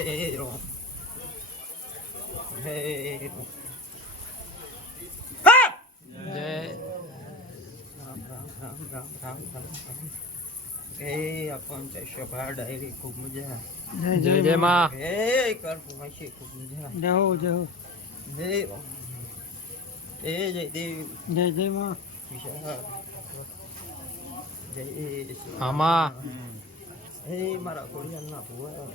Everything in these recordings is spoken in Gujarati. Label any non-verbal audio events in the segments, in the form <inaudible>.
હે Pero. હે રોમ! જય રામ રામ રામ એ આપણ સભા ડાયરી ખૂબ મજા જય જય માં હે કરપુ માસી ખૂબ મજા જય હો જય હો હે એ જય દેવ જય જય માં જય આમાં હે મારા કોડિયાલના ભુવા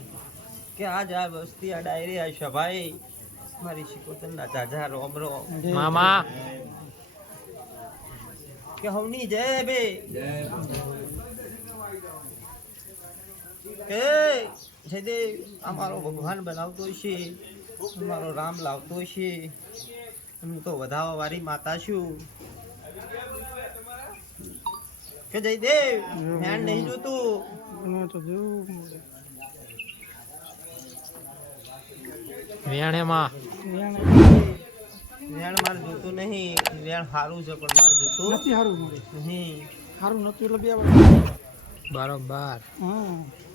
કે આજ આ વસ્તી આ ડાયરી આ સભાઈ મારી શિકોતરના જાજા રોમ રોમ. મામા. કે હવની જય બે. કે જેદે અમારો ભગવાન બનાવતો છે અમારો રામ લાવતો છે. હું તો વધાવા વાળી માતા છું. કે જયદેવ ધ્યાન નહીં જોતું. તો જોવું વેણે માં વેણ મારે જોતું નહીં. વેણ સારું છે પણ મારે જોતું નથી સારું મળે. નહીં. સારું નતું એટલે બે વાર. બરોબર.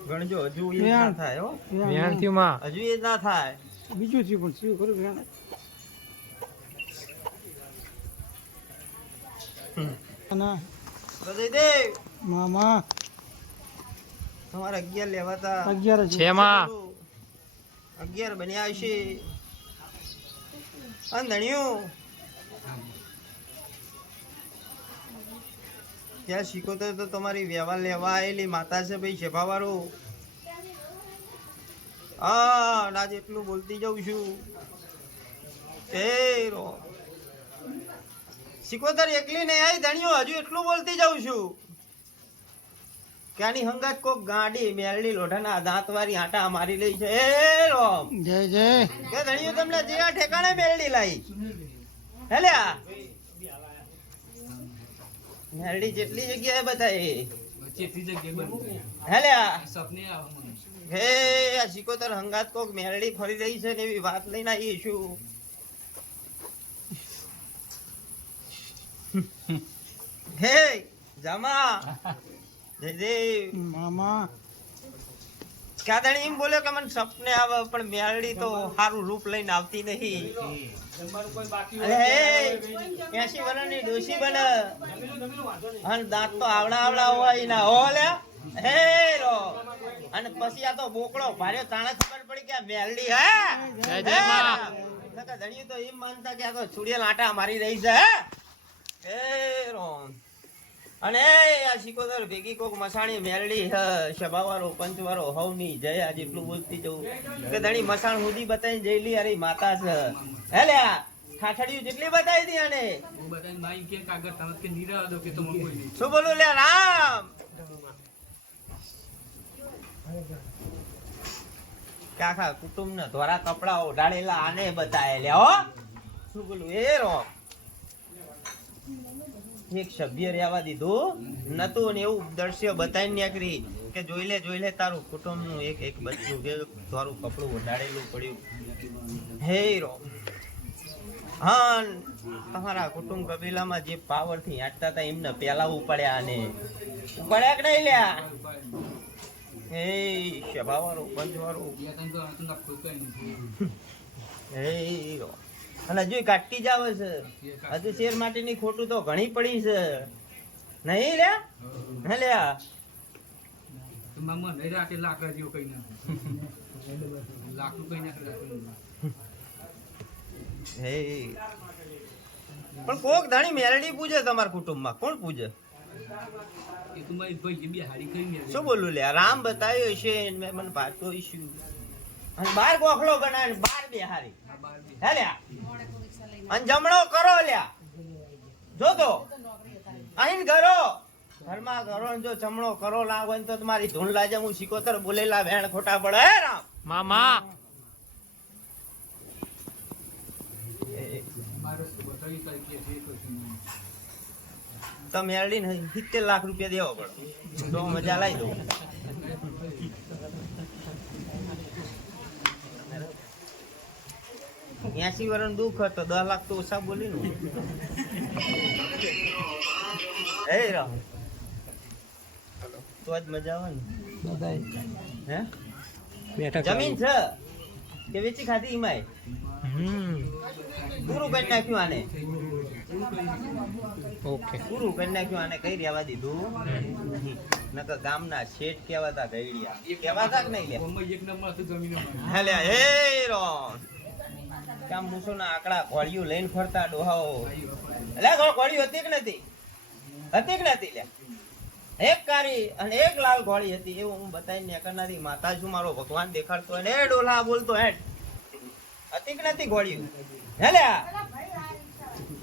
ગણજો હજુ એ ના થાય હો. વેણ. થયું માં હજુ એ ના થાય. બીજું થયું પણ શું ખરું વેણ? ના. મામા. તમારે અગિયાર લેવાતા. અગિયાર છે માં અગિયાર બન્યા હશે. ધણ્યું ત્યાં શીખોતર તો તમારી વ્યવહાર લેવા આવેલી માતા છે ભાઈ, શેભાવાળું. હા ના એટલું બોલતી જાઉં છું. એ રો શીખોતર એકલી નહીં આવી ધણ્યું હજુ એટલું બોલતી જાઉં છું. કે આની હંગાત? કોક ગાડી મેલડી લોઢાના દાંત વાળી આટા મારી લઈ છે. એ રોમ. જય જય. કે ધણીઓ તમને જેવા ઠેકાણે મેલડી લાવી હેલ્યા મેલડી જેટલી જગ્યાએ બતાવી હેલ્યા હે આ સિકોતર હંગાત કોક મેલડી ફરી રહી છે ને એવી વાત લઈને આવી છું. <laughs> હે જામા. જયદેવ. મામા. ક્યાદણી એમ બોલ્યો કે મને સપને આવે પણ મેલડી તો સારું રૂપ લઈને આવતી નહીં. એસી વર્ષની ડોશી બને. અને દાંત તો આવડા આવડા હોય ના હો લે. હે રો અને પછી આ તો બોકડો ભાર્યો તાણે ખબર પડી કે મેળડી મેલડી હે. ધણીઓ તો એમ માનતા કે આ તો છુડિયા લાટા મારી રહી છે હે. રો અને આ શિકોદર ભેગી કોક મસાણી મેલડી હ સભાવાળો પંચવાળો હવની જય આજે એટલું બોલતી જવું કે ધણી મસાણ સુધી બતાવી જઈલી અરે માતા છે હે લ્યા ઠાઠડિયું જેટલી બતાવી દી આને શું બોલું લે રામ? કાકા કુટુંબ ને ધોરા કપડા ઓઢાડેલા આને બતાવે લે હો? શું બોલું એ રો એક સભ્ય રહેવા દીધું નતું ને એવું દ્રશ્ય બતાવી નીકળી કે જોઈ લે જોઈ લે, તારું કુટુંબનું એક એક બચ્ચું કે તારું કપડું વધારેલું પડ્યું. હે રો. હા, તમારા કુટુંબ કબીલામાં જે પાવરથી આટતા હતા, એમને પેલા ઉપાડ્યા અને ઉપાડ્યા કે નહીં લ્યા? હે સભાવાળો પંચવાળો હે રો. અને હજુ કાટતી જ આવે છે. હજુ શેર માટેની ખોટું તો ઘણી પડી છે. નહીં લે હે લ્યા? હે. પણ કોક ધણી મેલડી પૂજે તમારા કુટુંબમાં. કોણ પૂજે? શું બોલું લે રામ બતાવ્યો છે ને મને પાછો ઈશ્યુ. અને બાર ગોખલો ગણાય બાર બેહારી હે લ્યા? અને જમણો કરો લ્યા. જો તો અહીં કરો ઘરમાં કરો જો જમણો કરો લાગો ને તો તમારી ધૂન લાજે હું સિકોતર બોલેલા વેણ ખોટા પડે હે રામ? મામા. તમે અડી ને સિત્તેર લાખ રૂપિયા દેવો પડે. તો મજા લાવી દઉં. એસી વર્ષ દુઃખ હતો દસ લાખ તો ઓછા બોલી નું. હે રામ. તો જ મજા આવે ને. બધાય. હે? બેઠા જમીન છે? કે વેચી ખાધી ઈમાય? પૂરું કરી નાખ્યું આને. ઓકે. પૂરું કરી નાખ્યું આને કઈ રહેવા દીધું? નકર ગામના શેઠ કેવાતા ગઈડિયા કહેવાતા કે નહીં લે હેલે હે રોમ મૂસો ના, આકડા ઘોડિયું લઈને ફરતા ડોહાઓ. એટલે ઘોડિયું હતી કે નથી? હતી કે નથી લે? એક કારી અને એક લાલ ઘોડી હતી, એવું હું બતાવીને કરનારી માતા છું, મારો ભગવાન દેખાડતો એ ડોલા બોલતો હેડ. હતી કે નથી ઘોડિયું? હે લે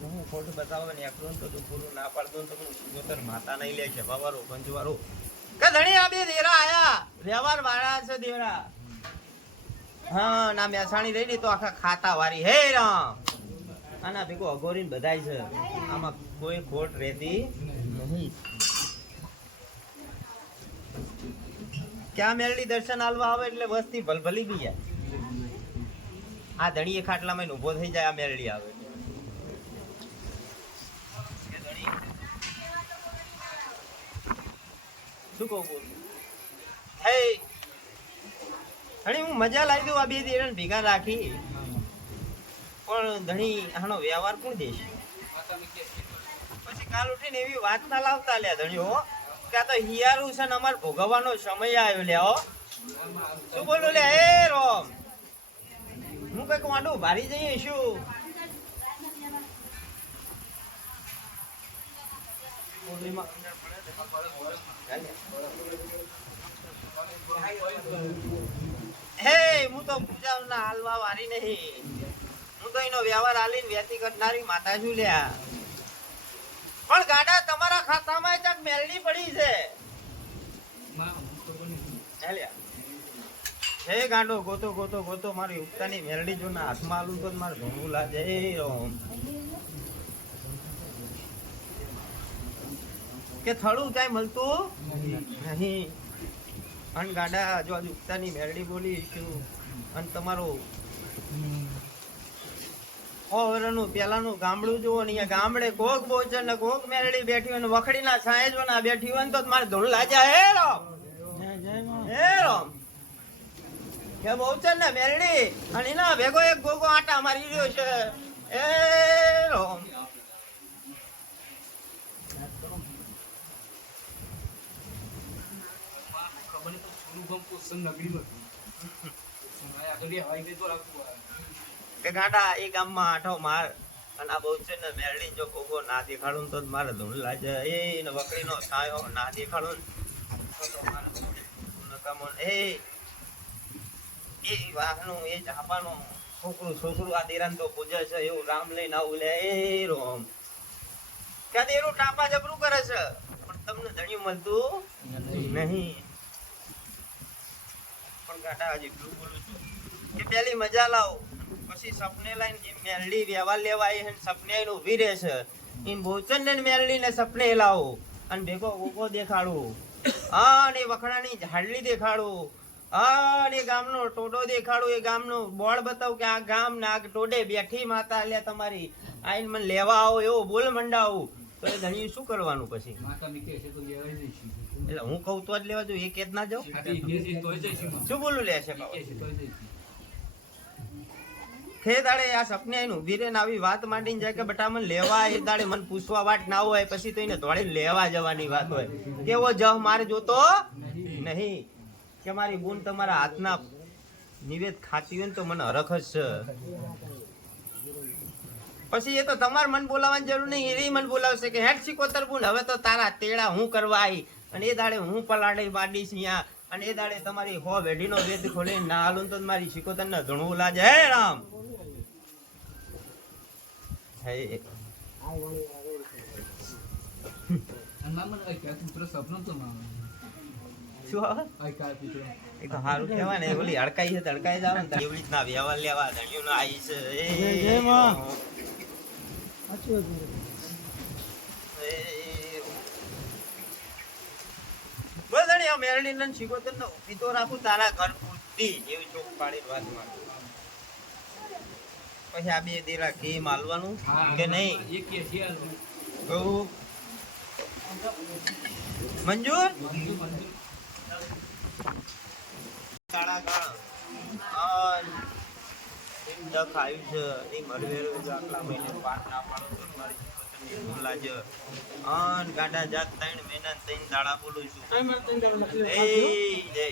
હું ખોટું બતાવવા ને, એકલું તો પૂરું ના પાડતો તો હું સિત્તોતેર માતા નહીં લે છે બાવારો પંચવારો કે ધણી આ બે દેરા આયા? વ્યવહાર વાળા છે દેરા. હા, ના મેસાણી રહી તો આખા ખાતા વારી હે, રામ. આના ભેગો અઘોરીને બધાય છે. આમાં કોઈ ખોટ રહેતી નહીં. ક્યાં મેળડી દર્શન આલવા આવે એટલે વસ્તી ભલભલી બી જાય. આ ધણીએ ખાટલામાં ઊભો થઈ જાય, આ મેળડી આવે. શું કહું બોલું? હે ધણી, હું મજા લાવી દઉં આ બે દેરણ ભેગા રાખી. પણ ધણી, આનો વ્યવહાર કોણ દેશ? પછી કાલ ઉઠીને એવી વાત ના લાવતા લ્યા ધણીઓ કે આ તો હિયારું છે ને અમારે ભોગવવાનો સમય આવ્યો લ્યા, હો. શું બોલું લે એ રોમ. હું કંઈક વાંડું ભારી જઈએ શું? હે હું તો પૂજાના હાલવા વારી નહીં. હું તો એનો વ્યવહાર હાલીને વ્યતી કરનારી માતા છું લ્યા. પણ ગાડા તમારા ખાતામાં ચક મેલડી પડી છે. હે ગાંડો ગોતો ગોતો ગોતો મારી ઉપતાની મેલડી જો ના હાથમાં આલું તો મારે ધોવું લાજે કે થળું ક્યાંય મળતું નહીં. અન ગાડા જો આજ ઉપતાની મેરડી બોલી છું. અને તમારું ઓવરનું પેલાનું ગામડું જુઓ ને અહીંયા ગામડે કોક બોચર ને કોક મેરડી બેઠી હોય ને વખડીના ના જો ના બેઠી હોય ને તો મારે ધૂળ લાજા. હે રામ! હે રોમ. માં હે રામ! કે બહુચર ને મેરડી! અને એના ભેગો એક ગોગો આટા મારી રહ્યો છે. એ રામ! કે ગાંડા એ ગામમાં આઠો માર. અને આ બહુચર ને મેરડી જો ગોગો ના દેખાડું તો મારે ધૂળ લાગે. એ ને વકડીનો છાંયો ના દેખાડું એ એ વાહનું એ જાપાનું છોકરું છોકરું આ દેરાન તો પૂજે છે એવું રામ લઈને આવું લે. એ રોમ. ક્યાં દેરું ટાપા જબરું કરે છે? પણ તમને ધણ્યું મળતું નહીં. પણ ગાટા હજી બ્લુ બોલું પેલી મજા લાવો. પછી સપને લઈને મેળડી મેલડી વ્યવહાર લેવા આવી અને સપને આવીને ઊભી રહે છે. ઈન બોચન ને મેલડી ને સપને લાવો. અને ભેગો ઊભો દેખાડો. હા ને વખણાની ઝાડલી દેખાડો. હા ને ગામનો ટોટો દેખાડો. એ ગામનો બોર્ડ બતાવું કે આ ગામ ને આ ટોડે બેઠી માતા એટલે તમારી. આઈને મને લેવા આવો એવો બોલ મંડાવું. તો એ ધણી શું કરવાનું પછી? એટલે હું કહું તો જ લેવા જાઉં એ કેદ ના જાઉં? શું બોલું લે છે? હે દાડે આ સપને આઈને ઊભી રહીને આવી વાત માંડીને જાય કે બટા મને લેવા એ દાડે મને પૂછવા વાત ના હોય, પછી તો એને દોડીને લેવા જવાની વાત હોય. કેવો જહ મારે જોતો? નહીં. કે મારી બૂન તમારા હાથના નિવેદ ખાતી હોય ને તો મને હરખ જ પછી એ તો તમારે મન બોલાવવાની જરૂર નહીં એ મન બોલાવશે કે હેડ સિકોતર બુન, હવે તો તારા તેડા હું કરવા આવી અને એ દાડે હું પલાડે બાડીશ અહીંયા. અને એ દાડે તમારી હો વેઢીનો વેદ ખોલી ના હાલું તો મારી સિકોતર ને ધણવું લાજે હે રામ! મેરણી ને શીખોતર ને સીધો રાખું, તારા ઘર પૂરતી એવી ચોક પાડી વાતમાં પછી આ બે દેરા ઘી માલવાનું કે નહીં? મંજૂર? આવ્યું છે. એ મરવેલું આટલા મહિને પાઠ ના પાડો મારી મુલાજર અન ગાડા જાત ત્રણ મહિના ત્રણ દાડા બોલું છું. એ જય